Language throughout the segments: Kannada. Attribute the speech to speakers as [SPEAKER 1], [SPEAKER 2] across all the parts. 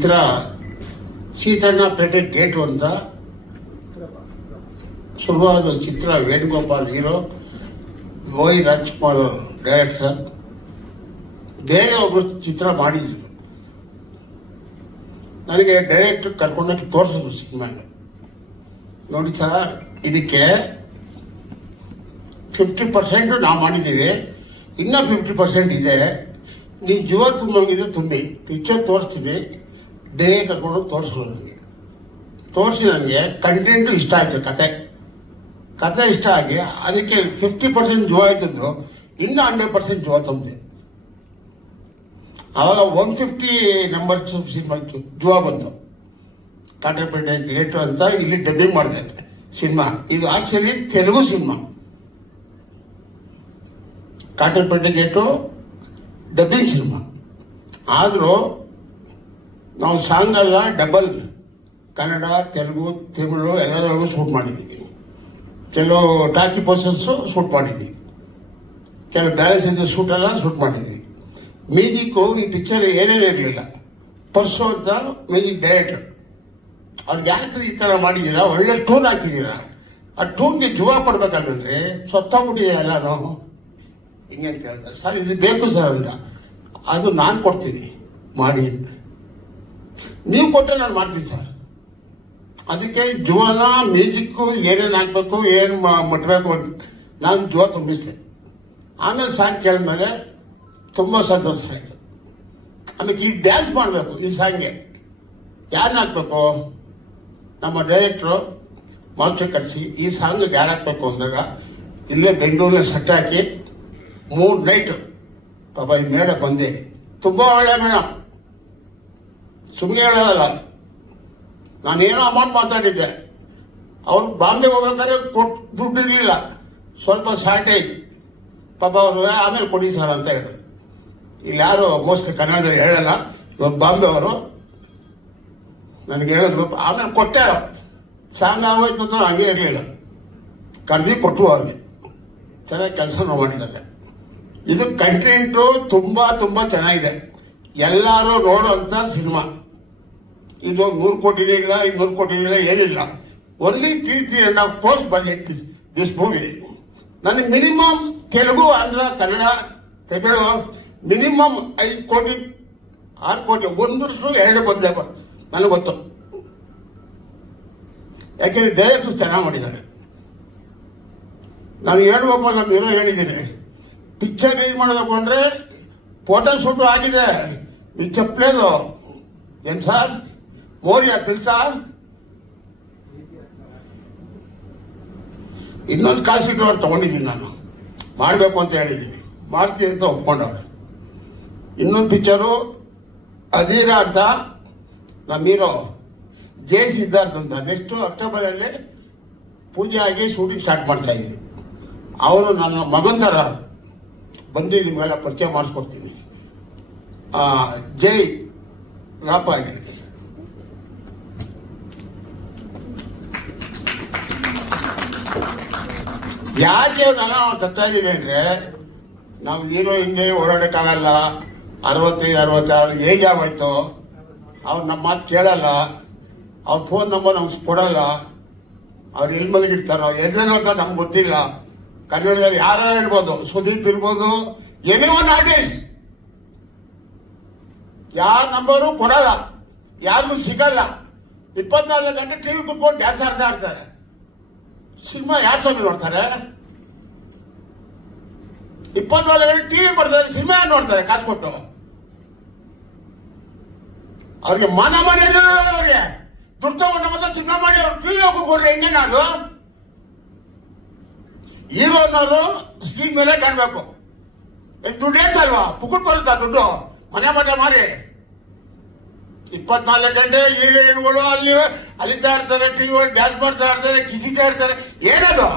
[SPEAKER 1] ಚಿತ್ರ ಸೀತಣ್ಣಪೇಟೆ ಗೇಟ್ ಅಂತ. ಶುರುವಾದ ಚಿತ್ರ ವೇಣುಗೋಪಾಲ್ ಹೀರೋ ಗೋಯ್ ರಾಜ್ಕುಮಾರ್ ಅವರು ಡೈರೆಕ್ಟರ್. ಬೇರೆ ಒಬ್ಬರು ಚಿತ್ರ ಮಾಡಿದ್ರು. ನನಗೆ ಡೈರೆಕ್ಟ್ ಕರ್ಕೊಂಡೋಗಿ ತೋರಿಸಿದ್ರು ಸಿನಿಮಾನ ನೋಡಿ ಸರ್, ಇದಕ್ಕೆ ಫಿಫ್ಟಿ ಪರ್ಸೆಂಟು ನಾವು ಮಾಡಿದ್ದೀವಿ. ಇನ್ನೂ ಫಿಫ್ಟಿ ಪರ್ಸೆಂಟ್ ಇದೆ. ನೀನು ಜೀವ ತುಂಬಂಗಿದ್ರೆ ತುಂಬಿ. ಪಿಕ್ಚರ್ ತೋರಿಸ್ತೀವಿ. ಡೇ ಕರ್ಕೊಂಡು ತೋರಿಸ್ಕೊಂಡು ನನಗೆ ತೋರಿಸಿ ನನಗೆ ಕಂಟೆಂಟು ಇಷ್ಟ ಆಯಿತು ಕತೆ. ಕತೆ ಇಷ್ಟ ಆಗಿ ಅದಕ್ಕೆ ಫಿಫ್ಟಿ ಪರ್ಸೆಂಟ್ ಜೋ ಆಯ್ತಿದ್ದು, ಇನ್ನೂ ಹಂಡ್ರೆಡ್ ಪರ್ಸೆಂಟ್ ಜೋ ತಂದೆ. ಆವಾಗ ಒನ್ ಫಿಫ್ಟಿ ನಂಬರ್ಸ್ ಸಿನಿಮಾ ಜೋ ಬಂತು. ಕಾಟನ್ಪೇಟೆ ಗೇಟು ಅಂತ ಇಲ್ಲಿ ಡಬ್ಬಿಂಗ್ ಮಾಡಿದೆ ಸಿನಿಮಾ ಇದು actually Telugu cinema Cottonpete gate dubbing cinema ಆದರೂ ನಾವು ಸಾಂಗ್ ಅಲ್ಲ ಡಬಲ್ ಕನ್ನಡ, ತೆಲುಗು, ತಮಿಳು ಎಲ್ಲದರಲ್ಲೂ ಶೂಟ್ ಮಾಡಿದ್ದೀವಿ. ಕೆಲವು ಟಾಕಿ ಪರ್ಸನ್ಸು ಶೂಟ್ ಮಾಡಿದ್ದೀವಿ ಕೆಲವು ಬ್ಯಾಲೆನ್ಸ್ ಇದ್ದ ಶೂಟ್ ಎಲ್ಲ ಶೂಟ್ ಮಾಡಿದ್ವಿ. ಮ್ಯೂಸಿಕ್ಕು ಈ ಪಿಕ್ಚರ್ ಏನೇನು ಇರಲಿಲ್ಲ. ಪರ್ಸು ಅಂತ ಮ್ಯೂಸಿಕ್ ಡೈರೆಕ್ಟರ್ ಅವ್ರಿಗೆ ಯಾಕೆ ಈ ಥರ ಮಾಡಿದ್ದೀರಾ, ಒಳ್ಳೆ ಟೂನ್ ಹಾಕಿದ್ದೀರಾ? ಆ ಟೂನ್ಗೆ ಜುವ ಕೊಡ್ಬೇಕಂದ್ರೆ ಎಲ್ಲ ನಾವು ಹಿಂಗೆ ಅಂತ ಸರ್, ಇದು ಬೇಕು ಸರ್ ಅಂತ. ಅದು ನಾನು ಕೊಡ್ತೀನಿ. ಮಾಡಿ ಅಂತ. ನೀವು ಕೊಟ್ಟರೆ ನಾನು ಮಾಡ್ತೀನಿ ಸರ್. ಅದಕ್ಕೆ ಜೀವನ ಮ್ಯೂಸಿಕ್ಕು, ಏನೇನು ಹಾಕ್ಬೇಕು, ಏನು ಮುಟ್ಟಬೇಕು ಅಂತ ನಾನು ಜೋ ತುಂಬಿಸ್ದೆ. ಆಮೇಲೆ ಸಾಂಗ್ ಕೇಳಿದ್ಮೇಲೆ ತುಂಬ ಸಂತೋಷ ಆಯಿತು. ಆಮೇಲೆ ಈ ಡ್ಯಾನ್ಸ್ ಮಾಡಬೇಕು ಈ ಸಾಂಗ್ಗೆ. ಯಾರನ್ನ ಹಾಕ್ಬೇಕು? ನಮ್ಮ ಡೈರೆಕ್ಟ್ರು ಮಾಸ್ಟರ್ ಕಳಿಸಿ ಈ ಸಾಂಗ್ ಯಾರು ಹಾಕ್ಬೇಕು ಅಂದಾಗ ಇಲ್ಲೇ ಬೆಂಗಳೂರಿನ ಸೆಟ್ ಹಾಕಿ ಮೂರು ನೈಟು ಪಾಪ ಈ ಮೇಡ ಬಂದೆ. ತುಂಬ ಒಳ್ಳೆ ಮೇಡಮ್ ಸುಮ್ಮನೆ ಹೇಳೋದಲ್ಲ. ನಾನೇನೋ ಅಮೌಂಟ್ ಮಾತಾಡಿದ್ದೆ. ಅವ್ರು ಬಾಂಬೆ ಹೋಗ್ಬೇಕಾದ್ರೆ ಕೊಟ್ಟು ದುಡ್ಡು ಇರಲಿಲ್ಲ ಸ್ವಲ್ಪ ಶಾರ್ಟೇಜ್ ಪಾಪ ಅವರು, ಆಮೇಲೆ ಕೊಡಿ ಸರ್ ಅಂತ ಹೇಳಿದ್ರು. ಇಲ್ಲಿ ಯಾರು ಮೋಸ್ಟ್ಲಿ ಕನ್ನಡದಲ್ಲಿ ಹೇಳಲ್ಲ. ಇವಾಗ ಬಾಂಬೆ ಅವರು ನನಗೆ ಹೇಳಿದ್ರು, ಆಮೇಲೆ ಕೊಟ್ಟೆ. ಸಾಂಗ್ ಆಗೋಯ್ತು ಅಂತ ಹಂಗೆ ಇರಲಿಲ್ಲ. ಕರೆದಿ ಕೊಟ್ಟರು ಅವ್ರಿಗೆ. ಚೆನ್ನಾಗಿ ಕೆಲಸ ಮಾಡಿದ್ದಾರೆ. ಇದು ಕಂಟೆಂಟು ತುಂಬ ತುಂಬ ಚೆನ್ನಾಗಿದೆ. ಎಲ್ಲರೂ ನೋಡುವಂಥ ಸಿನಿಮಾ. ಇದು ನೂರು ಕೋಟಿ ಇಲ್ಲ, ಇನ್ನೂರು ಕೋಟಿ ಇಲ್ಲ, ಏನಿಲ್ಲ. Only three three and half crores budget this movie ನನಗೆ ಮಿನಿಮಮ್ ತೆಲುಗು, ಆಂಧ್ರ, ಕನ್ನಡ ತಮಿಳು ಮಿನಿಮಮ್ ಐದು ಕೋಟಿ, ಆರು ಕೋಟಿ ಒಂದಷ್ಟು ಎರಡು ಬಂದೆ ಬರ್ ನನಗೆ ಗೊತ್ತು. ಯಾಕೆಂದ್ರೆ ಡೈರೆಕ್ಟರ್ ಚೆನ್ನಾಗಿ ಮಾಡಿದ್ದಾರೆ. ನಾನು ಹೇಳುವಪ್ಪ ನಾನು ಹೀರೋ ಹೇಳಿದ್ದೀನಿ. ಪಿಕ್ಚರ್ ರೀಲ್ ಮಾಡಬೇಕು ಅಂದರೆ ಫೋಟೋ ಶೂಟು ಆಗಿದೆ. ಇದು ಚಪ್ಪಲೇದು ಏನು ಸರ್ ಮೋರಿಯ తెలుసా ಇನ್ನೊಂದು ಕಾಸಿಟ್ಟು ಅವ್ರು ತೊಗೊಂಡಿದ್ದೀನಿ ನಾನು ಮಾಡಬೇಕು ಅಂತ ಹೇಳಿದ್ದೀನಿ ಮಾಡ್ತೀನಿ ಅಂತ ಒಪ್ಕೊಂಡವ್ರೆ ಇನ್ನೊಂದು ಪಿಕ್ಚರು ಅಧೀರ ಅಂತ ನಮ್ಮ ಹೀರೋ ಜೆ ಸಿದ್ಧಾರ್ಥ್ ಅಂತ ನೆಕ್ಸ್ಟು ಅಕ್ಟೋಬರಲ್ಲಿ ಪೂಜೆ ಆಗಿ ಶೂಟಿಂಗ್ ಸ್ಟಾರ್ಟ್ ಮಾಡ್ತಾ ಇದ್ದೀನಿ ಅವರು ನನ್ನ ಮಗನ ಥರ ಬಂದು ನಿಮಗೆಲ್ಲ ಪರಿಚಯ ಮಾಡಿಸ್ಕೊಡ್ತೀನಿ ಆ, ಜೈ ರಾಪ ಆಗಿರುತ್ತೆ ಯಾಕೆ ನಾನು ತತ್ತಾ ಇದ್ದೀವಿ ಅಂದರೆ, ನಾವು ಹೀರೋ ಹಿಂದೆ ಓಡಾಡೋಕ್ಕಾಗಲ್ಲ. ಅರವತ್ತೈದು, ಅರವತ್ತಾರು ಏಜ್ ಆಗೋಯ್ತು? ಅವ್ರು ನಮ್ಮ ಮಾತು ಕೇಳಲ್ಲ. ಅವ್ರ ಫೋನ್ ನಂಬರ್ ನಮ್ಗೆ ಕೊಡಲ್ಲ. ಅವ್ರು ಎಲ್ಲಿ ಮಲಗಿರ್ತಾರೋ ಎಲ್ಲೇನೋ ಅಂತ ನಮ್ಗೆ ಗೊತ್ತಿಲ್ಲ. ಕನ್ನಡದಲ್ಲಿ ಯಾರು ಇರ್ಬೋದು, ಸುದೀಪ್ ಇರ್ಬೋದು ಎನಿ ಒನ್ ಆರ್ಟಿಸ್ಟ್ ಯಾರ ನಂಬರು ಕೊಡಲ್ಲ. ಯಾರಿಗೂ ಸಿಗಲ್ಲ. ಇಪ್ಪತ್ನಾಲ್ಕು ಗಂಟೆ ಟಿವಿ ಕುತ್ಕೊಂಡು ಡ್ಯಾನ್ಸ್ ಆಡ್ತಾ ಇರ್ತಾರೆ. ಸಿನಿಮಾ ಯಾರು ಸ್ವಾಮಿ ನೋಡ್ತಾರೆ? ಇಪ್ಪತ್ನಾಲ್ಕು ಗಂಟೆ ಟಿವಿ ಬರ್ತಾರೆ ಸಿನಿಮಾ ಯಾರು ನೋಡ್ತಾರೆ ಕಾಸು ಕೊಟ್ಟು? ಅವ್ರಿಗೆ ಮನ ಮಾಡಿ ಅವ್ರಿಗೆ. ದುಡ್ಡು ಮತ್ತೆ ಸಿನಿಮಾ ಮಾಡಿ ಅವ್ರು ಟಿವಿ ಹೋಗ್ಕೊಡ್ರಿ ಹೆಂಗೆ ನಾನು? ಅನ್ನೋರು ಸ್ಕ್ರೀನ್ ಮೇಲೆ ಕಾಣಬೇಕು. ದುಡ್ಡು ಹೇಳ್ತಲ್ವಾ ಪುಕ್ಕಟ್ ಬರುತ್ತಾ ದುಡ್ಡು? ಮನೆ ಮನೆ ಮಾರಿ. ಇಪ್ಪತ್ನಾಲ್ಕು ಗಂಟೆ ಹೀರೋಯಿನ್ಗಳು ಅಲ್ಲಿ ಅಲಿತಾ ಇರ್ತಾರೆ ಟಿವಿ ಡ್ಯಾನ್ಸ್ ಮಾಡ್ತಾ ಇರ್ತಾರೆ ಕಿಸಿತಾ ಇರ್ತಾರೆ ಏನದು?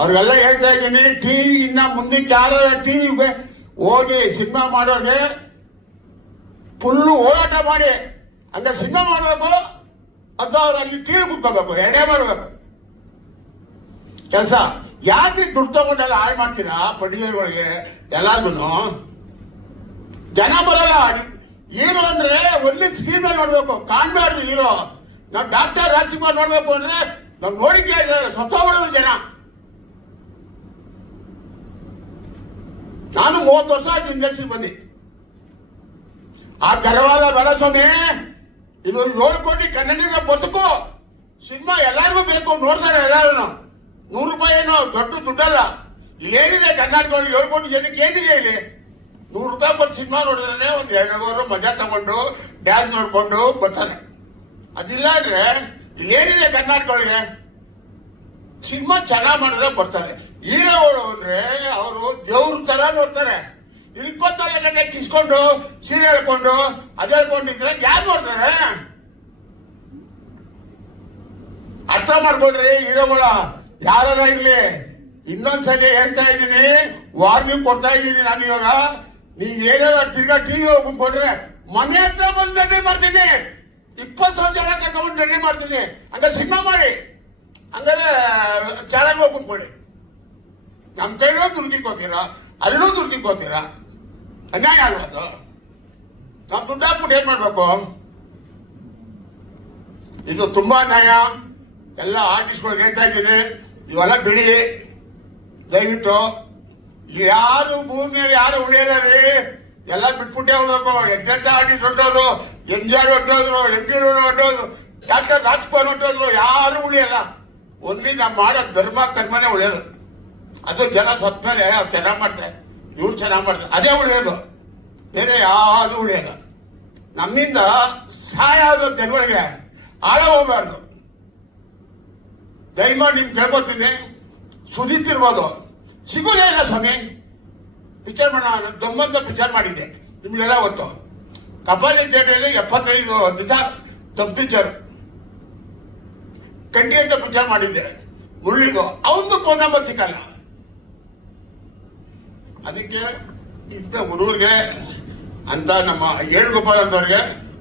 [SPEAKER 1] ಅವ್ರಿಗೆಲ್ಲ ಹೇಳ್ತಾ ಇದ್ದೀನಿ ಟಿವಿ ಇನ್ನ ಮುಂದಕ್ಕೆ ಯಾರು ಟಿವಿಗೆ ಹೋಗಿ ಸಿನಿಮಾ ಮಾಡೋರಿಗೆ ಫುಲ್ಲು ಹೋರಾಟ ಮಾಡಿ. ಅಂದ್ರೆ ಸಿನಿಮಾ ಮಾಡಬೇಕು ಅಂತ ಅವ್ರು ಅಲ್ಲಿ ಟಿವಿ ಕುತ್ಕೋಬೇಕು, ಎರಡೇ ಮಾಡಬೇಕು. ಕೆಲಸ. ಯಾಕೆ ದುಡ್ಡು ತಗೊಂಡೆಲ್ಲ ಹಾಳು ಮಾಡ್ತೀರಾ ಪ್ರೊಡ್ಯೂಸರ್ಗಳಿಗೆ ಎಲ್ಲಾರ್ಗು ಜನ ಬರಲ್ಲ. ಹೀರೋ ಅಂದ್ರೆ ಒಳ್ಳೆ ಸ್ಕ್ರೀನ್ ಅಲ್ಲಿ ನೋಡ್ಬೇಕು. ಕಾಣ್ಬಾರ್ದು ಹೀರೋ. ನಾವು ಡಾಕ್ಟರ್ ರಾಜ್ಕುಮಾರ್ ನೋಡ್ಬೇಕು ಅಂದ್ರೆ ನಾವು ನೋಡಿಕೆ ಸತ್ತೋಗ್ಬಿಡೋದು ಜನ. ನಾನು ಮೂವತ್ತು ವರ್ಷ ಆಯ್ತು ಇಂಡಸ್ಟ್ರಿ ಬಂದಿ. ಆ ಗರ್ವಾದ ಬೇಡ ಸ್ವಾಮಿ ಇದು ಏಳು ಕೋಟಿ ಕನ್ನಡಿಗರ ಬದುಕು. ಸಿನಿಮಾ ಎಲ್ಲರಿಗೂ ಬೇಕು, ನೋಡ್ತಾರೆ ಎಲ್ಲರೂ. ನೂರು ರೂಪಾಯಿ ಏನು ದೊಡ್ಡ ದುಡ್ಡಲ್ಲ. ಏನಿದೆ ಕರ್ನಾಟಕದಲ್ಲಿ ಏಳು ಕೋಟಿ ಜನಕ್ಕೆ ಏನಿದೆ ಇಲ್ಲಿ? ನೂರು ರೂಪಾಯಿ ಕೊಟ್ಟು ಸಿನಿಮಾ ನೋಡಿದ್ರೆ ಒಂದು ಎರಡು ಅವರು ಮಜಾ ತಗೊಂಡು ಡ್ಯಾನ್ಸ್ ನೋಡಿಕೊಂಡು ಬರ್ತಾರೆ. ಅದಿಲ್ಲ ಅಂದ್ರೆ ಇಲ್ಲೇನಿದೆ ಕರ್ನಾಟಕಗಳಿಗೆ ಸಿನಿಮಾ ಚೆನ್ನಾಗಿ ಮಾಡಿದ್ರೆ ಬರ್ತಾರೆ. ಹೀರೋಗಳು ಅಂದ್ರೆ ಅವರು ದೇವ್ರ ತರ ನೋಡ್ತಾರೆ. ಇಪ್ಪತ್ನಾಲ್ಕು ಗಂಟೆ ಕಿಸ್ಕೊಂಡು, ಸೀರೆ ಹೇಳ್ಕೊಂಡು, ಅದ್ ಹೇಳ್ಕೊಂಡಿದ್ರೆ ಯಾರು ನೋಡ್ತಾರೆ? ಅರ್ಥ ಮಾಡ್ಕೊಂಡ್ರಿ ಹೀರೋಗಳ ಯಾರ ಇರ್ಲಿ, ಇನ್ನೊಂದ್ಸರಿ ಹೇಳ್ತಾ ಇದ್ದೀನಿ ವಾರ್ನಿಂಗ್ ಕೊಡ್ತಾ ಇದ್ದೀನಿ ನಾನು ಇವಾಗ. ನೀವ್ ಏನಾರ ತಿರ್ಗಾ ಟಿವಿ ಹೋಗ್ಕೊಂಡ್ರೆ ಮನೆ ಹತ್ರ ಬಂದು ದಂಡೆ ಮಾಡ್ತೀನಿ. ಇಪ್ಪತ್ತು ಸಾವಿರ ಜನ ಕರ್ಕೊಂಡು ದಂಡೆ ಮಾಡ್ತೀನಿ. ಹಂಗ ಸಿನಿಮಾ ಮಾಡಿ. ಹಂಗಾರೆ ಚಾನಲ್ ಹೋಗಿ ನಮ್ಮ ಕೈಲೂ ದುಡ್ಡಿಕೋತೀರಾ ಅಲ್ಲೂ ದುಡ್ಡಿಕೋತೀರಾ ಅನ್ಯಾಯ ಅಲ್ವಾ ಅದು? ನಾವು ದುಡ್ಡು ಹಾಕ್ಬಿಟ್ಟು ಏನ್ ಮಾಡ್ಬೇಕು? ಇದು ತುಂಬಾ ಅನ್ಯಾಯ. ಎಲ್ಲ ಆರ್ಟಿಸ್ಟ್ಗಳು ಹೇಳ್ತಾ ಇದ್ದೀನಿ. ಇವೆಲ್ಲ ಬಿಡಿ. ದಯವಿಟ್ಟು ಯಾರು ಭೂಮಿಯಲ್ಲಿ ಯಾರು ಉಳಿಯಲ್ಲ ರೀ? ಎಲ್ಲ ಬಿಟ್ಬಿಟ್ಟೆ ಹೋಗ್ಬೇಕು. ಎಂತೆಂತ ಆರ್ಟಿಸ್ಟ್ ಹೊಂಟೋದ್ರು ಎನ್ ಜಿ ಆರ್ ಹೊಂಟೋದ್ರು ಎಂ ಪಿ ಹೊಂಟೋದ್ರು, ಡಾಕ್ಟರ್ ರಾಜ್ಕುಮಾರ್ ಹೊಂಟೋದ್ರು, ಯಾರು ಉಳಿಯಲ್ಲ. ಒನ್ಲಿ ನಾವು ಮಾಡೋ ಧರ್ಮ, ಕರ್ಮನೇ ಉಳಿಯೋದು. ಅದು ಜನ ಸತ್ ಮೇಲೆ ಅವ್ರು ಚೆನ್ನಾಗಿ ಮಾಡ್ತಾರೆ. ಇವ್ರು ಚೆನ್ನಾಗಿ ಮಾಡ್ತಾರೆ. ಅದೇ ಉಳಿಯೋದು. ಬೇರೆ ಯಾವುದು ಉಳಿಯಲ್ಲ. ನಮ್ಮಿಂದ ಸಹಾಯ ಆಗಬೇಕು ಜನಗಳಿಗೆ ಆಳ ಹೋಗ್ಬಾರ್ದು. ದಯಮಾಡಿ ನಿಮ್ಗೆ ಕೇಳ್ಕೊತೀನಿ. ಸುದೀಪ್ ಇರ್ಬೋದು. ಸಿಗೋದೇ ಇಲ್ಲ ಸ್ವಾಮಿ. ಪಿಕ್ಚರ್ ಮಾಡೋಣ ದಮ್ಮಂತ ಪಿಕ್ಚರ್ ಮಾಡಿದ್ದೆ. ನಿಮ್ಗೆಲ್ಲ ಗೊತ್ತು. ಕಪಾಲಿ ಥಿಯೇಟರಲ್ಲಿ ಎಪ್ಪತ್ತೈದು ದಿವಸ ದಮ್ ಪಿಕ್ಚರ್ ಅಂತ ಪಿಕ್ಚರ್ ಮಾಡಿದ್ದೆ. ಮುಳ್ಳಿಗೋ ಅವನು ಫೋನ್ ನಂಬರ್ ಸಿಕ್ಕಲ್ಲ. ಅದಕ್ಕೆ ಇಂಥ ಹುಡುಗರಿಗೆ, ಅಂತ ನಮ್ಮ ವೇಣುಗೋಪಾಲ್ ಅಂತವ್ರಿಗೆ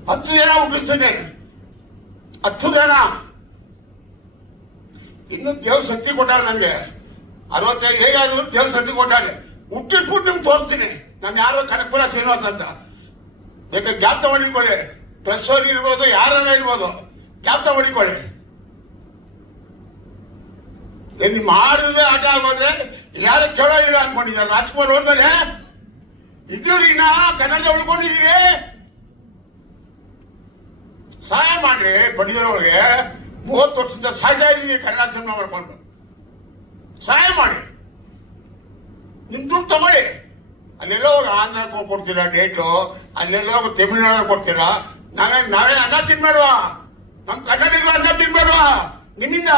[SPEAKER 1] ಹತ್ತು ಜನ ಹುಟ್ಟಿಸ್ತೀನಿ ಹತ್ತು ಜನ. ಇನ್ನು ದೇವ್ ಶಕ್ತಿ ಕೊಟ್ಟ ನನಗೆ ಅರವತ್ತೈದು ಹೇಗಾದ್ರು ದೇವ್ ಸರ್ಟಿ ಕೊಟ್ಟಾಳೆ ಹುಟ್ಟಿಸ್ಬಿಟ್ಟು ನಿಮ್ಗೆ ತೋರಿಸ್ತೀನಿ. ನಾನು ಯಾರೋ ಕನಕಪುರ ಶ್ರೀನಿವಾಸ್ ಅಂತ. ಬೇಕಾದ್ರೆ ಜ್ಞಾಪಕ ಮಾಡಿಕೊಳ್ಳಿ. ಪ್ರೆಸ್ ಅವ್ರು ಇರ್ಬೋದು, ಯಾರನ್ನ ಇರ್ಬೋದು. ಜ್ಞಾಪಕ ಮಾಡಿಕೊಳ್ಳಿ. ನಿಮ್ ಆಡಿದ್ರೆ ಆಟ ಆಗೋದ್ರೆ ಯಾರು ಕೇಳೋದಿಲ್ಲ ಅನ್ಕೊಂಡಿದ್ದಾರೆ. ರಾಜ್ಕುಮಾರ್ ಹೋದ್ಮೇಲೆ ಇದ್ದೀವ್ರಿ ನಾ ಕನ್ನಡ ಉಳ್ಕೊಂಡಿದೀವಿ ಸಹಾಯ ಮಾಡ್ರಿ ಬಡಿದವ್ರಿಗೆ ಮೂವತ್ತು ವರ್ಷದಿಂದ ಸಾಧ್ಯ ಇದೀವಿ ಕನ್ನಡ ಸಿನಿಮಾ ಮಾಡ್ಕೊಂಡು. ಸಹಾಯ ಮಾಡಿ ನಿಮ್ ದುಡ್ಡು ತಗೊಳ್ಳಿ. ಅಲ್ಲೆಲ್ಲೋ ಹೋಗಿ ಆಂಧ್ರಕ್ಕೆ ಹೋಗಿ ಕೊಡ್ತೀರಾ, ಡೇಟು? ಅಲ್ಲೆಲ್ಲೋ ಹೋಗಿ ತಮಿಳ್ನಾಡು ಕೊಡ್ತೀರಾ? ನಾವೇ ನಾವೇ ಅನ್ನ ತಿನ್ಬೇಡ್ವಾ? ನಮ್ ಕನ್ನಡಿಗರು ಅನ್ನ ತಿನ್ಬೇಡ್ವಾ? ನಿಮ್ಮಿಂದ?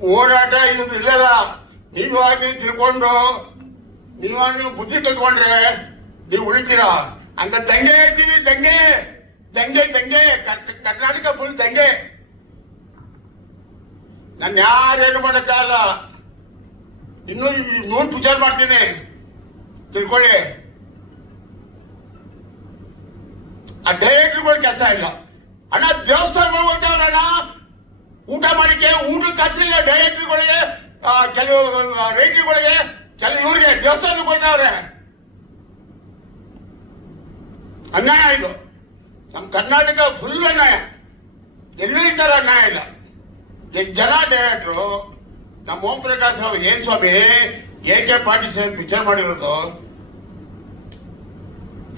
[SPEAKER 1] ಓಡಾಟ ಇದು ಇಲ್ಲಲ್ಲ. ನೀವಾಗಿ ತಿಳ್ಕೊಂಡು ನೀವಾಗಿ ನೀವು ಬುದ್ಧಿ ಕಲ್ತ್ಕೊಂಡ್ರೆ ನೀವು ಉಳಿತೀರಾ? ಹಂಗ ದಂಗೆ ಹೇಳ್ತೀವಿ ದಂಗೆ. ದಂಗೆ ದಂಗೆ. ಕರ್- ಕರ್ನಾಟಕ ಫುಲ್ ದಂಗೆ. ನಾನು ಯಾರೇನು ಮಾಡೋಕ್ಕಾಗಲ್ಲ ಇನ್ನು ನೂರು ಪಿಕ್ಚರ್ ಮಾಡ್ತೀನಿ. ತಿಳ್ಕೊಳ್ಳಿ. ಆ ಡೈರೆಕ್ಟರ್ಗಳು ಕೆಲಸ ಇಲ್ಲ. ಅಣ್ಣ ದೇವಸ್ಥಾನ ಹೋಗ್ತಾವ್ರಣ್ಣ ಊಟ ಮಾಡಿಕೆ ಊಟ ಖರ್ಚಿಲ್ಲ ಡೈರೆಕ್ಟರ್ಗಳಿಗೆ ಕೆಲವು ರೈತರುಗಳಿಗೆ ಕೆಲವು ಇವ್ರಿಗೆ, ದೇವಸ್ಥಾನಕ್ಕೆ ಹೋಗ್ತಾವ್ರೆ. ಅನ್ಯಾಯ ಇದು. ನಮ್ಮ ಕರ್ನಾಟಕ ಫುಲ್ ಅನ್ಯಾಯ. ಎಲ್ಲೂ ಈ ಥರ ಅನ್ಯಾಯ ಇಲ್ಲ. ಜನ ಡೈರೆಕ್ಟ್ರು, ನಮ್ಮ ಓಂ ಪ್ರಕಾಶ್ ರಾವ್ ಏನ್ ಸ್ವಾಮಿ ಎ ಕೆ ಪಾರ್ಟಿ ಸೇರಿ ಪಿಕ್ಚರ್ ಮಾಡಿರೋದು?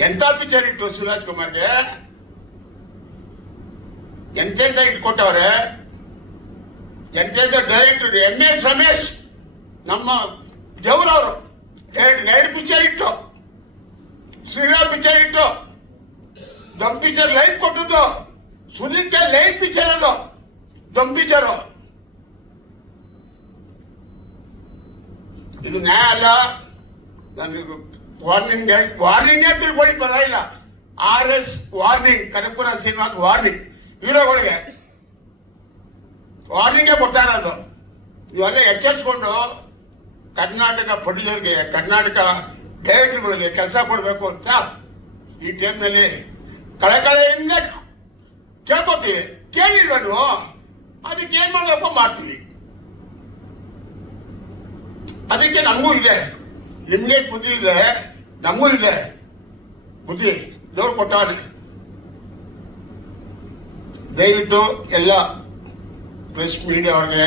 [SPEAKER 1] ಎಂತ ಪಿಕ್ಚರ್ ಇಟ್ಟು ಶಿವರಾಜ್ ಕುಮಾರ್ಗೆ? ಎಂತೆಂತ ಇಟ್ಕೊಟ್ಟವ್ರೆ? ಎಂತೆಂತ ಡೈರೆಕ್ಟರ್ ಎಂ ಎಸ್ ರಮೇಶ್, ನಮ್ಮ ದೇವ್ರವರು ಎರಡು ಎರಡು ಪಿಕ್ಚರ್ ಇಟ್ಟು ಶ್ರೀರಾಮ್ ಪಿಕ್ಚರ್ ಇಟ್ಟು ದಮ್ ಪಿಕ್ಚರ್ ಲೈಫ್ ಕೊಟ್ಟದ್ದು. ಸುದೀಪ್ಗೆ ಲೈಫ್ ಪಿಕ್ಚರ್ ಅದು. ದಮ್ ಪಿಕ್ಚರು ಇದು ನ್ಯಾಯ ಅಲ್ಲ. ನನಗೆ ವಾರ್ನಿಂಗ್ ವಾರ್ನಿಂಗೇ ತಿಳ್ಕೊಳ್ಳಿ ಪರವಾಗಿಲ್ಲ R S warning Kanakapura Srinivas warning ಹೀರೋಗಳಿಗೆ ವಾರ್ನಿಂಗೇ ಕೊಡ್ತಾ ಇರೋದು. ಇವೆಲ್ಲ ಎಚ್ಚರಿಸ್ಕೊಂಡು ಕರ್ನಾಟಕ ಪ್ರೊಡ್ಯೂಸರ್ಗೆ ಕರ್ನಾಟಕ ಡೈರೆಕ್ಟರ್ಗಳಿಗೆ ಕೆಲಸ ಕೊಡಬೇಕು ಅಂತ ಈ ಟೈಮ್ನಲ್ಲಿ ಕಳಕಳೆಯಿಂದ ಕೇಳ್ಕೊತೀವಿ. ಕೇಳಿಲ್ವ ನೀವು? ಅದಕ್ಕೆ ಏನ್ ಮಾಡಬೇಕು ಮಾಡ್ತೀವಿ ಅದಕ್ಕೆ ನಮಗೂ ಇದೆ. ನಿಮ್ಗೆ ಬುದ್ಧಿ ಇದೆ. ನಮಗೂ ಇದೆ. ಬುದ್ಧಿ ದೇವ್ರು ಕೊಟ್ಟಾನೆ. ದಯವಿಟ್ಟು ಎಲ್ಲ ಪ್ರೆಸ್ ಮೀಡಿಯಾ ಅವ್ರಿಗೆ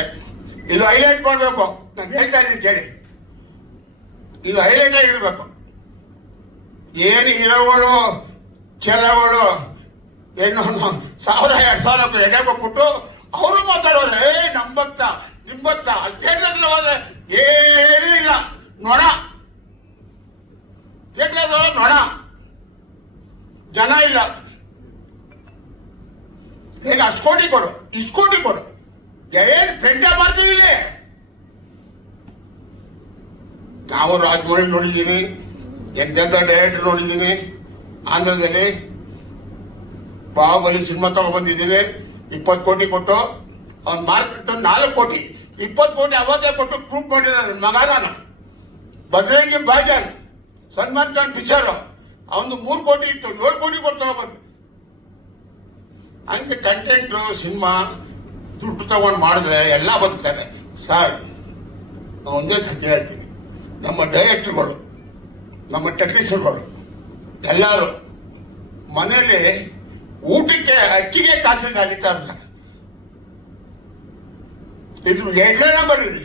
[SPEAKER 1] ಇದು ಹೈಲೈಟ್ ಮಾಡಬೇಕು. ನಾನು ಹೇಳ್ತಾ ಇದ್ದೀನಿ ಕೇಳಿ. ಇದು ಹೈಲೈಟ್ ಆಗಿರ್ಬೇಕು ಏನು ಹೀರೋಗಳು ಕೆಲಗಳು ಏನು ಸಾವಿರ, ಎರಡು ಸಾವಿರ ಎಡೆ ಕೊಟ್ಬಿಟ್ಟು ಅವರು ಮಾತಾಡೋರು ಏ, ನಂಬತ್ತ, ನಿಂಬತ್ತ ಥಿಯೇಟರ್ ಹೋದ್ರೆ ಏನೂ ಇಲ್ಲ. ನೊಣ. ಥಿಯೇಟರ್ ನೊಣ. ಜನ ಇಲ್ಲ. ಈಗ ಅಷ್ಟು ಕೋಟಿ ಕೊಡು, ಇಷ್ಟು ಕೋಟಿ ಕೊಡು. ಏನ್ ಫ್ರೆಂಡ ಮಾಡ್ತೀವಿ ನಾವು ರಾಜಮೌಳಿ ನೋಡಿದ್ದೀನಿ ಎಂತೆಂಥ ಡೈರೆಕ್ಟರ್ ನೋಡಿದ್ದೀನಿ ಆಂಧ್ರದಲ್ಲಿ. ಬಾಹುಬಲಿ ಸಿನಿಮಾ ತಗೊಂಡ್ಬಂದಿದ್ದೀನಿ ಇಪ್ಪತ್ತು ಕೋಟಿ ಕೊಟ್ಟು, ಅವ್ನ ಮಾರ್ಕೆಟ್ ನಾಲ್ಕು ಕೋಟಿ. ಇಪ್ಪತ್ತು ಕೋಟಿ ಅವತ್ತೇ ಕೊಟ್ಟು ಪ್ರೂಫ್ ಮಾಡಿದ ನನ್ನ ಮಗ ನಾನು ಬಜರಂಗಿ ಬಾಜನ್ ಸನ್ಮಾನ್ ಖಾನ್ ಪಿಕ್ಚರ್. ಅವನು ಮೂರು ಕೋಟಿ ಇತ್ತು. ಏಳು ಕೋಟಿ ಕೊಟ್ಟು ಬಂದು ಹಂಗೆ ಕಂಟೆಂಟು ಸಿನಿಮಾ, ದುಡ್ಡು ತಗೊಂಡು ಮಾಡಿದ್ರೆ ಎಲ್ಲ ಬದುಕ್ತಾರೆ. ಸರ್ ಒಂದೇ ಸತ್ಯ ಹೇಳ್ತೀನಿ. ನಮ್ಮ ಡೈರೆಕ್ಟರ್ಗಳು ನಮ್ಮ ಟೆಕ್ನಿಷಿಯನ್ಗಳು ಎಲ್ಲರೂ ಮನೇಲಿ ಊಟಕ್ಕೆ ಅಕ್ಕಿಗೆ ಕಾಸಿಗೆ ಅಲಿತಾರಲ್ಲ ಇದು ಎರಡನೇ ಬರೀರಿ.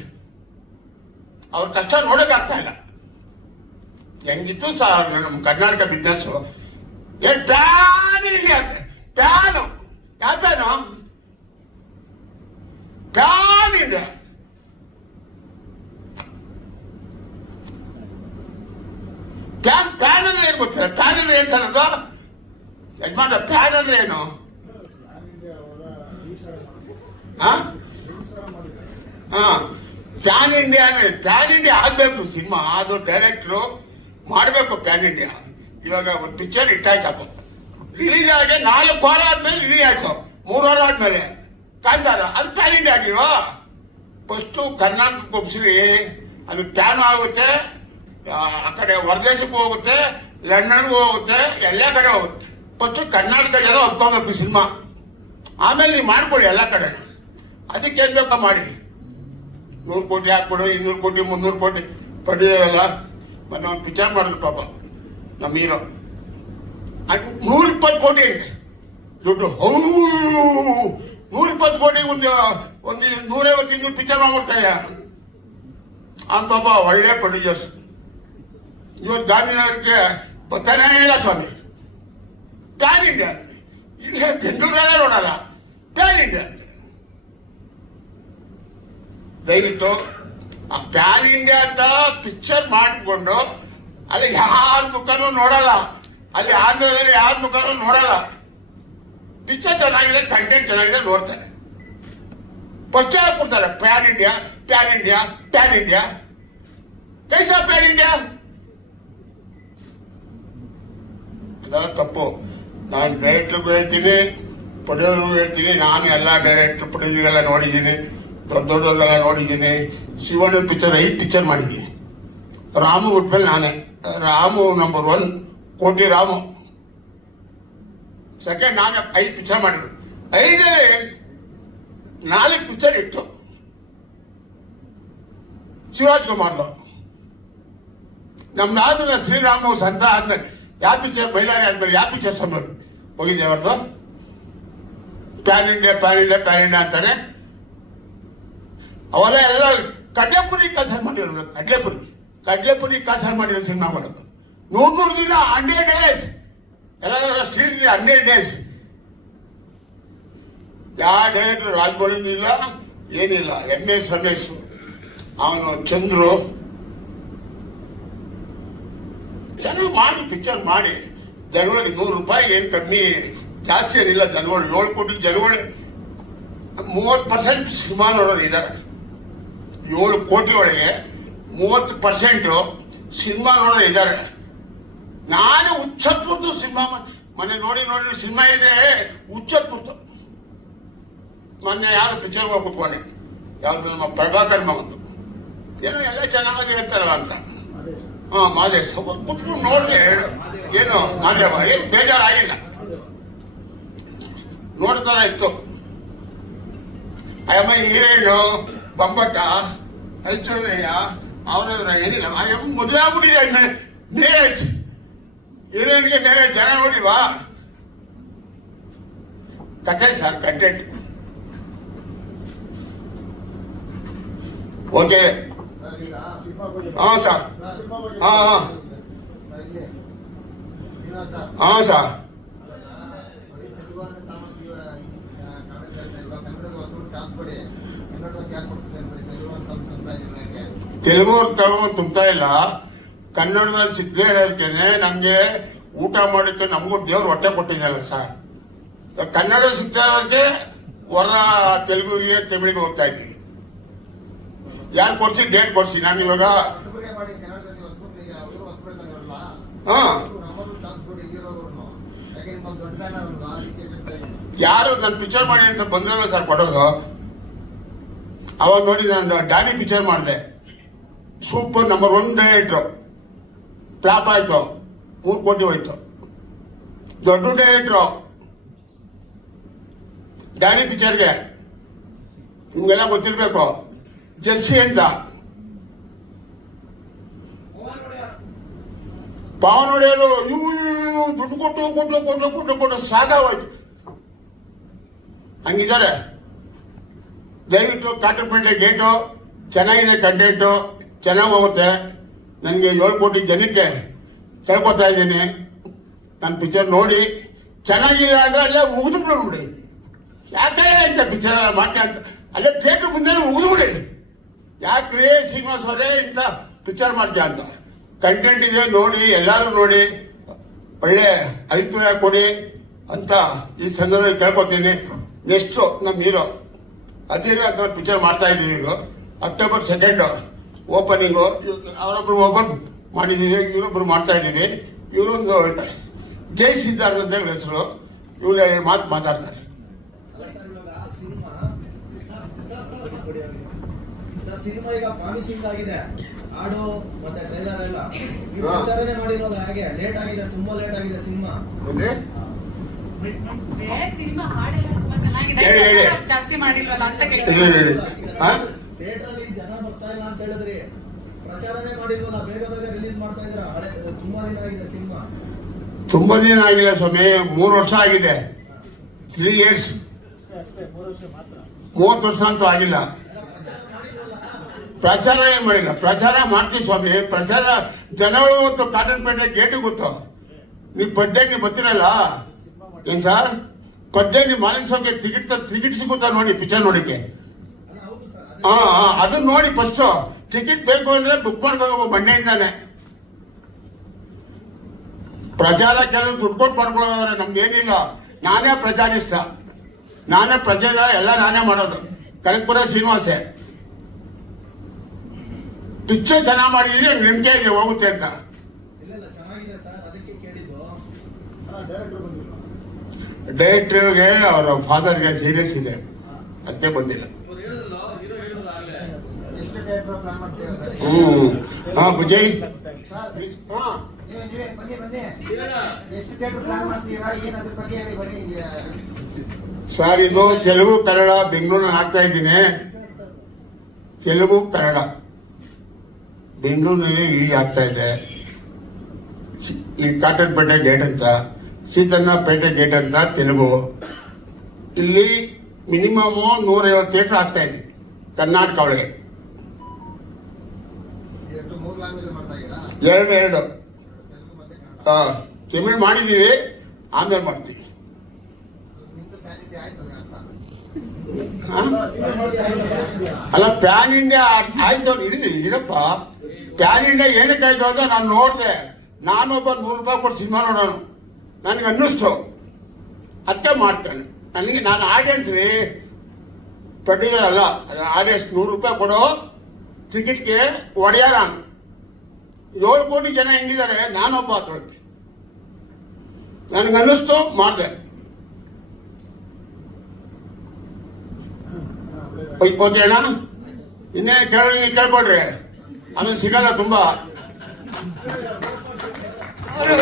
[SPEAKER 1] ಅವ್ರ ಕಷ್ಟ ನೋಡೋಕ್ಕಾಗ್ತಾ ಇಲ್ಲ. ಹೆಂಗಿತ್ತು ಸರ್ ನಮ್ಮ ಕರ್ನಾಟಕ ಬಿಸ್ನೆಸ್ ಏನ್ ಪ್ಯಾನ್ ಇಲ್ಲಿ ಪ್ಯಾನು ಯಾವ ಪ್ಯಾನು ಪ್ಯಾನ್ ಇಲ್ಲ. ಪ್ಯಾನ್ ಪ್ಯಾನ್ ಅಂದ್ರೆ ಏನು ಗೊತ್ತಿಲ್ಲ? ಪ್ಯಾನ್ ಅಂದ್ರೆ ಏನ್ ಸರ್ ಅದು? ಯಜಮಾನ ಪ್ಲಾನ್ ಅಂದ್ರೆ ಏನು? ಪ್ಯಾನ್ ಇಂಡಿಯಾ ಪ್ಯಾನ್ ಇಂಡಿಯಾ ಆಗಬೇಕು. ಸಿನಿಮಾ ಅದು ಡೈರೆಕ್ಟ್ರು ಮಾಡಬೇಕು ಪ್ಯಾನ್ ಇಂಡಿಯಾ. ಇವಾಗ ಒಂದು ಪಿಕ್ಚರ್ ಇಟ್ಟಾಯ್ತಪ್ಪ ರಿಲೀಸ್ ಆಗಿ ನಾಲ್ಕು ವಾರ ಆದ್ಮೇಲೆ ರಿಲೀಸ್ ಆಯ್ತು. ಮೂರು ವಾರ ಆದ್ಮೇಲೆ. ಕಾಂತಾರ, ಅದು ಪ್ಯಾನ್ ಇಂಡಿಯಾ ಆಗಿಲ್ವಾ? ಫಸ್ಟು ಕರ್ನಾಟಕಕ್ಕೆ ಒಪ್ಸಿರಿ. ಅದು ಪ್ಯಾನ್ ಆಗುತ್ತೆ. ಆ ಕಡೆ ಹೊರದೇಶಕ್ಕೂ ಹೋಗುತ್ತೆ. ಲಂಡನ್ಗೂ ಹೋಗುತ್ತೆ. ಎಲ್ಲ ಕಡೆ ಹೋಗುತ್ತೆ. ಫಸ್ಟು ಕರ್ನಾಟಕ ಜನ ಒಪ್ಕೊಬೇಕು ಸಿನಿಮಾ. ಆಮೇಲೆ ನೀವು ಮಾಡ್ಕೊಡಿ ಎಲ್ಲ ಕಡೆ. ಅದಕ್ಕೆ ಏನ್ ಬೇಕೋ ಮಾಡಿ. ನೂರು ಕೋಟಿ ಹಾಕ್ಬಿಡು, ಇನ್ನೂರು ಕೋಟಿ, ಮುನ್ನೂರು ಕೋಟಿ. ಪಡೆಯೋರಲ್ಲ ಮತ್ತೆ ಅವ್ನು ಪಿಕ್ಚರ್ ಮಾಡಿದ್ರು ಪಾಪ. ನಮ್ಮ ಹೀರೋ. ನೂರ ಇಪ್ಪತ್ತು ಕೋಟಿ ದುಡ್ಡು. ಹೌ ನೂರ ಇಪ್ಪತ್ತು ಕೋಟಿ ಒಂದು ಒಂದು ನೂರೈವತ್ತು ಇನ್ನೂರು ಪಿಕ್ಚರ್ ಮಾಡ್ಬಿಡ್ತಾಯ ಅವ್ನು ಪಾಪ ಒಳ್ಳೆ ಪ್ರೊಡ್ಯೂಸರ್ಸ್ ಇವತ್ತು ಗಾಂಧಿನಗರಕ್ಕೆ ಬರ್ತಾನೇ ಇಲ್ಲ ಸ್ವಾಮಿ. ಪ್ಯಾನ್ ಇಂಡಿಯಾ ಅಂತ ಇಲ್ಲಿ ಬೆಂಗಳೂರಲ್ಲೇ ನೋಡಲ್ಲ ಪ್ಯಾನ್ ಇಂಡಿಯಾ ಅಂತ ದಯವಿಟ್ಟು ಆ ಪ್ಯಾನ್ ಇಂಡಿಯಾ ಅಂತ ಪಿಕ್ಚರ್ ಮಾಡಿಕೊಂಡು ಅಲ್ಲಿ ಯಾರ ಮುಖನೂ ನೋಡಲ್ಲ. ಅಲ್ಲಿ ಆಂಧ್ರದಲ್ಲಿ ಯಾರ ಮುಖನೂ ನೋಡಲ್ಲ. ಪಿಕ್ಚರ್ ಚೆನ್ನಾಗಿದೆ ಕಂಟೆಂಟ್ ಚೆನ್ನಾಗಿದೆ, ನೋಡ್ತಾರೆ. ಪಚ್ಚ ಕೊಡ್ತಾರೆ pan India pan India pan India ಕೈಸಾ pan India ಅದೆಲ್ಲ ತಪ್ಪು. ನಾನು ಡೈರೆಕ್ಟರ್ಗೂ ಹೇಳ್ತೀನಿ ಪ್ರೊಡ್ಯೂಸರ್ಗೂ ಹೇಳ್ತೀನಿ, ನಾನು ಎಲ್ಲ ಡೈರೆಕ್ಟರ್ ಪ್ರೊಡ್ಯೂಸರ್ಗೆಲ್ಲ ನೋಡಿದ್ದೀನಿ, ದೊಡ್ಡ ದೊಡ್ಡವ್ರಿಗೆಲ್ಲ ನೋಡಿದ್ದೀನಿ ಶಿವಣ್ಣ ಪಿಕ್ಚರ್ ಐದು ಪಿಕ್ಚರ್ ಮಾಡಿದ್ದೀನಿ. ರಾಮು ಹುಟ್ಮೇಲೆ ನಾನೇ. ರಾಮು ನಂಬರ್ ಒನ್ ಕೋಟಿ ರಾಮು. ಸೆಕೆಂಡ್ ನಾನೇ ಐದು ಪಿಕ್ಚರ್ ಮಾಡಿದ್ರು ಐದೇ, ನಾಲ್ಕು ಪಿಕ್ಚರ್ ಇತ್ತು. ಶಿವರಾಜ್ ಕುಮಾರ್ದು. ನಮ್ದಾದ್ಮೇಲೆ ಶ್ರೀರಾಮ, ಸಂತ ಆದ್ಮೇಲೆ ಯಾವ ಪಿಕ್ಚರ್ ಮೈಲಾರಿ ಆದ್ಮೇಲೆ ಯಾವ ಪಿಕ್ಚರ್ ಸಮಯ ಹೋಗಿದೆ ಅವ್ರದ್ದು pan India pan India pan India ಅಂತಾರೆ. ಅವೆಲ್ಲ ಎಲ್ಲ ಕಡ್ಲೆಪುರಿ ಕೆಲಸ ಮಾಡಿರೋದು ಕಡ್ಲೆಪುರಿ. ಕಡ್ಲೆಪುರಿ ಕೆಲಸ ಮಾಡಿರೋ ಸಿನಿಮಾಗಳು ನೂರು ನೂರು ದಿನ, ಹಂಡ್ರೆಡ್ ಡೇಸ್. ಎಲ್ಲ ಸ್ಟಿಲ್ ಹಂಡ್ರೆಡ್ ಡೇಸ್. ಯಾವ ಡೈರೆಕ್ಟರ್ ರಾಜ್ಮೌಳಿ ಇಲ್ಲ, ಏನಿಲ್ಲ. ಎಂ ಎಸ್ ರಮೇಶ್, ಅವನು ಚಂದ್ರು. ಚೆನ್ನಾಗಿ ಮಾಡಿ ಪಿಕ್ಚರ್ ಮಾಡಿ. ಜನಗಳಿಗೆ ನೂರು ರೂಪಾಯಿ ಏನು ಕಮ್ಮಿ ಜಾಸ್ತಿ ಏನಿಲ್ಲ ಜನಗಳು ಏಳು ಕೋಟಿ ಜನಗಳು ಮೂವತ್ತು ಪರ್ಸೆಂಟ್ ಸಿನಿಮಾ ನೋಡೋರು ಇದ್ದಾರೆ. ಏಳು ಕೋಟಿ ಒಳಗೆ ಮೂವತ್ತು ಪರ್ಸೆಂಟು ಸಿನಿಮಾ ನೋಡೋರು ಇದ್ದಾರೆ. ನಾನು ಹುಚ್ಚತ್ಪುರ್ದು ಸಿನಿಮಾ ಮೊನ್ನೆ ನೋಡಿ ನೋಡಿ, ಸಿನಿಮಾ ಇದೆ. ಹುಚ್ಚತ್ಪುರ್ತು ಮೊನ್ನೆ ಯಾರು ಪಿಕ್ಚರ್ಗೆ ಹೋಗಿ ಕುತ್ಕೊಂಡೆ. ಯಾವ್ದು ನಮ್ಮ ಪ್ರಭಾಕರ್ ಮಗಂದು ಏನೋ ಎಲ್ಲ ಚೆನ್ನಾಗಿ ಹೇಳ್ತಾರಲ್ಲ ಅಂತ. ಹಾ ಸ್ವಲ್ಪ ಕುತ್ಕೊಂಡು ನೋಡಿದೆ ಹೇಳು. ಏನು, ಮಾದೇವ, ಏನು ಬೇಜಾರಾಗಿಲ್ಲ? ನೋಡ್ತಾರ ಇತ್ತು. ಅಯ್ಯಮ್ಮ ಹೀರೇನು ಬೊಂಬಟ್ಟ ಐಶ್ವರ್ಯ ಅವರ ಏನಿಲ್ಲ ಅಯ್ಯಮ್ಮ ಮದುವೆ ಆಗ್ಬಿಟ್ಟಿದೆ ನೀರೇಜ್. ಹೀರೋಯಿನ್ಗೆ ನೇರ ಜನ ನೋಡಿಲ್ವಾ? ಕತೆ ಸರ್, ಕಂಟೆಂಟ್. ಓಕೆ. ಹಾ ಸರ್ ಹಾ ಹಾ. ಸರ್ ತೆಲುಗು ತಗೊಂಡು ತುಂಬ್ತಾ ಇಲ್ಲ. ಕನ್ನಡದಲ್ಲಿ ಸಿಗದೇ ಇರೋದಕ್ಕೆ ನಮ್ಗೆ ಊಟ ಮಾಡೋಕ್ಕೆ ನಮಗೂ ದೇವ್ರು ಹೊಟ್ಟೆ ಕೊಟ್ಟಿದ್ದಲ್ಲ ಸರ್. ಕನ್ನಡ ಸಿಗ್ತಾ ಇರೋದಕ್ಕೆ ಹೊರ ತೆಲುಗುಗೆ, ತಮಿಳಿಗೆ ಹೋಗ್ತಾ ಇದ್ದೀವಿ ಯಾರು ಕೊಡ್ಸಿ, ಡೇಟ್ ಕೊಡ್ಸಿ? ನಾನು ಇವಾಗ ಹಾ. ಯಾರು ನನ್ನ ಪಿಕ್ಚರ್ ಮಾಡಿ ಅಂತ ಬಂದ್ರಲ್ಲ ಸರ್ ಕೊಡೋದು? ಅವಾಗ ನೋಡಿ ನಾನು ಡ್ಯಾನಿ ಪಿಕ್ಚರ್ ಮಾಡಿದೆ. ಸೂಪರ್ ನಂಬರ್ ಒನ್ ಡೈರೆಕ್ಟ್ರು ಫ್ಲಾಪ್ ಆಯ್ತು. ಮೂರು ಕೋಟಿ ಹೋಯ್ತು. ದೊಡ್ಡ ಡೈರೆಕ್ಟ್ರು ಡ್ಯಾನಿ ಪಿಕ್ಚರ್ಗೆ ನಿಮ್ಗೆಲ್ಲ ಗೊತ್ತಿರ್ಬೇಕು. ಜರ್ಸಿ ಅಂತ ಪವನ್ ಹೊಡೆಯಲು ಇವು ಇವು ದುಡ್ಡು ಕೊಟ್ಟು ಕೊಟ್ಟು ಕೊಟ್ಟು ಕೊಟ್ಟು ಕೊಟ್ಟು ಸಾಕಾಗೋಯ್ತು ಹಂಗಿದ್ದಾರೆ ದಯವಿಟ್ಟು ಕಾಟರ್ಪೇಟೆ ಗೇಟು ಚೆನ್ನಾಗಿದೆ ಕಂಟೆಂಟು ಚೆನ್ನಾಗಿ ಹೋಗುತ್ತೆ ನನಗೆ ಏಳು ಕೋಟಿ ಜನಕ್ಕೆ ಕೇಳ್ಕೊತಾ ಇದ್ದೀನಿ ನನ್ನ ಪಿಕ್ಚರ್ ನೋಡಿ ಚೆನ್ನಾಗಿಲ್ಲ ಅಂದ್ರೆ ಅಲ್ಲೇ ಉಗಿದು ಬಿಡಿ ಯಾಕೆ ಇಂಥ ಪಿಕ್ಚರ್ ಮಾಡ್ತಾ ಅಲ್ಲೇ ಥಿಯೇಟ್ರ್ ಮುಂದೆ ಉಗಿದು ಬಿಡಿ ಯಾಕ್ರಿ ಶ್ರೀನಿವಾಸ್ ಅವರೇ ಇಂಥ ಪಿಕ್ಚರ್ ಮಾಡ್ತೀಯ ಅಂತ? ಕಂಟೆಂಟ್ ಇದೆ, ನೋಡಿ ಎಲ್ಲರೂ ನೋಡಿ, ಒಳ್ಳೆ ಅಭಿಪ್ರಾಯ ಕೊಡಿ ಅಂತ ಈ ಸಂದರ್ಭದಲ್ಲಿ ಕೇಳ್ಕೊತೀನಿ. ನೆಕ್ಸ್ಟು ನಮ್ಮ ಹೀರೋ ಅದೇ ಪಿಕ್ಚರ್ ಮಾಡ್ತಾ ಇದ್ದೀವಿ ಈಗ. ಅಕ್ಟೋಬರ್ ಸೆಕೆಂಡು ಓಪನಿಂಗು ಅವರೊಬ್ರು ಓಪನ್ ಮಾಡಿದ್ದೀವಿ ಇವರೊಬ್ರು ಮಾಡ್ತಾ ಇದ್ದೀವಿ ಇವರೊಂದು ಜೈ ಸಿದ್ಧಾರ್ಥ ಅಂತ ಹೆಸರು. ಇವ್ರು ಮಾತು ಮಾತಾಡ್ತಾರೆ.
[SPEAKER 2] ಸಿನಿಮಾ ಈಗ ಪ್ರಾಮಿಸಿಂಗ್ ಆಗಿದೆ. ಹಾಡು ಮತ್ತೆ ಟ್ರೈಲರ್ ಎಲ್ಲ. ನೀವು. ವಿಚಾರಣೆ ಮಾಡಿರೋದು ಹಾಗೆ ಲೇಟ್ ಆಗಿದೆ ತುಂಬಾ ಲೇಟ್ ಆಗಿದೆ ಸಿನಿಮಾ.
[SPEAKER 3] ಸಿನಿಮಾ ಹಾಡೆಲ್ಲ ತುಂಬಾ ಚೆನ್ನಾಗಿದೆ. ಜಾಸ್ತಿ ಮಾಡಿಲ್ವಲ್ಲ ಅಂತ ಕೇಳ್ತೀನಿ
[SPEAKER 2] ಥಿಯೇಟರ್ ಅಲ್ಲಿ ಜನ ಬರ್ತಾ ಇಲ್ಲ ಅಂತ ಹೇಳಿದ್ರಿ. ಪ್ರಚಾರನೇ ಮಾಡಿಲ್ವಲ್ಲ ಬೇಗ ಬೇಗ ರಿಲೀಸ್ ಮಾಡ್ತಾ ಇದ್ರ ಹಳೆ ತುಂಬಾ ದಿನ ಆಗಿದೆ ಸಿನಿಮಾ.
[SPEAKER 1] ತುಂಬಾ ದಿನ ಆಗಿಲ್ಲ ಸ್ವಾಮಿ. ಮೂರು ವರ್ಷ ಆಗಿದೆ. ತ್ರೀ ಇಯರ್ಸ್ ಮೂವತ್ತು ವರ್ಷ ಅಂತೂ ಆಗಿಲ್ಲ. ಪ್ರಚಾರ ಏನು ಮಾಡಿಲ್ಲ? ಪ್ರಚಾರ ಮಾಡ್ತೀವಿ ಸ್ವಾಮಿ. ಪ್ರಚಾರ ಜನಗಳು ಮತ್ತು ಕಾಟನ್ಪೇಟೆ ಗೇಟಿಗೆ ಗೊತ್ತು. ನೀವು ಪಡ್ಡೆ ನೀವು ಬರ್ತೀರಲ್ಲ? ಏನ್ ಸರ್ ಪಡ್ಡೆ ನೀವು ಮಾಲಿನ್ಸೋಕೆ ಟಿಕೆಟ್ ಟಿಕೆಟ್ ಸಿಗುತ್ತಾ ನೋಡಿ ಪಿಕ್ಚರ್ ನೋಡಿಕೆ
[SPEAKER 2] ಅದು
[SPEAKER 1] ಹಾ ಅದನ್ನ ನೋಡಿ ಫಸ್ಟ್ ಟಿಕೆಟ್ ಬೇಕು ಅಂದ್ರೆ ಬುಕ್ ಮಾಡ್ಕೋಬೇಕು ಮಣ್ಣೆಯಿಂದಾನೆ. ಪ್ರಚಾರ ಜನರು ದುಡ್ಡು ಕೊಟ್ಟು ಮಾಡ್ಕೊಳ್ಳೋದ್ರೆ ನಮ್ಗೇನಿಲ್ಲ ನಾನೇ ಪ್ರಚಾರಿಸ್ತ. ನಾನೇ ಪ್ರಜೆಗ ಎಲ್ಲ ನಾನೇ ಮಾಡೋದು. ಕನಕಪುರ ಶ್ರೀನಿವಾಸೆ. ಪಿಕ್ಚರ್ ಚೆನ್ನಾಗಿ ಮಾಡಿದ್ರೆ ನಿಮ್ಗೆ ಹೇಗೆ ಹೋಗುತ್ತೆ ಅಂತ. ಡೈರೆಕ್ಟರ್ಗೆ ಅವರ ಫಾದರ್ಗೆ ಸೀರಿಯಸ್ ಇದೆ. ಅದಕ್ಕೆ ಬಂದಿಲ್ಲ.
[SPEAKER 4] ಎಷ್ಟು ಥಿಯೇಟರ್ ಪ್ಲಾನ್ ಮಾಡ್ತೀರಾ ಸರ್?
[SPEAKER 1] ಹ್ಮ್. ಹಾ ವಿಜಯ್. ಹಾ ಸರ್ ಇದು ತೆಲುಗು ಕನ್ನಡ ಬೆಂಗಳೂರಿನಲ್ಲಿ ಹಾಕ್ತಾ ಇದ್ದೀನಿ. ತೆಲುಗು ಕನ್ನಡ. ಬೆಂಗಳೂರಿನಲ್ಲಿ ಇಡೀ ಆಗ್ತಾ ಇದೆ. ಇಲ್ಲಿ ಕಾಟನ್ ಪೇಟೆ ಗೇಟ್ ಅಂತ ಸೀತನ್ನಪೇಟೆ ಗೇಟ್ ಅಂತ ತೆಲುಗು. ಇಲ್ಲಿ ಮಿನಿಮಮ್ ನೂರೈವತ್ತು ಥಿಯೇಟರ್ ಆಗ್ತಾ ಇದೆ ಕರ್ನಾಟಕ ಒಳಗೆ. ಎರಡು ಎರಡು. ಹಾಂ ತಮಿಳ್ ಮಾಡಿದ್ದೀವಿ ಆಮೇಲೆ ಮಾಡ್ತೀವಿ? ಅಲ್ಲ ಪ್ಯಾನ್ ಇಂಡಿಯಾ ಆಯ್ತು ಇರಿ ಇರಪ್ಪ ಪ್ಯಾನ್ ಏನಕ್ಕೆ ಆಯ್ತು ಅಂತ ನಾನು ನೋಡಿದೆ. ನಾನೊಬ್ಬ ನೂರು ರೂಪಾಯಿ ಕೊಟ್ಟು ಸಿನಿಮಾ ನೋಡೋಣ ನನಗೆ ಅನ್ನಿಸ್ತು. ಅದಕ್ಕೆ ಮಾಡ್ತಾನೆ. ನನಗೆ ನಾನು ಆಡಿಯನ್ಸ್ ರೀ. ಪ್ರೊಡ್ಯೂಸರ್ ಅಲ್ಲ. ಆಡಿಯನ್ಸ್ ನೂರು ರೂಪಾಯಿ ಕೊಡೋ ಟಿಕೆಟ್ಗೆ ಒಡೆಯ ನಾನು. ಏಳು ಕೋಟಿ ಜನ ಹೆಂಗಿದ್ದಾರೆ? ನಾನೊಬ್ಬ ಅದರಲ್ಲಿ ನನಗೆ ಅನ್ನಿಸ್ತು, ಮಾಡಿದೆ. ಒಯ್ಕೋತೀಯ ಇನ್ನೇ ಕೇಳಿ ಕೇಳ್ಕೊಡ್ರಿ ಆಮೇಲೆ ಸಿಗಲ್ಲ ತುಂಬಾ
[SPEAKER 3] ಅವರು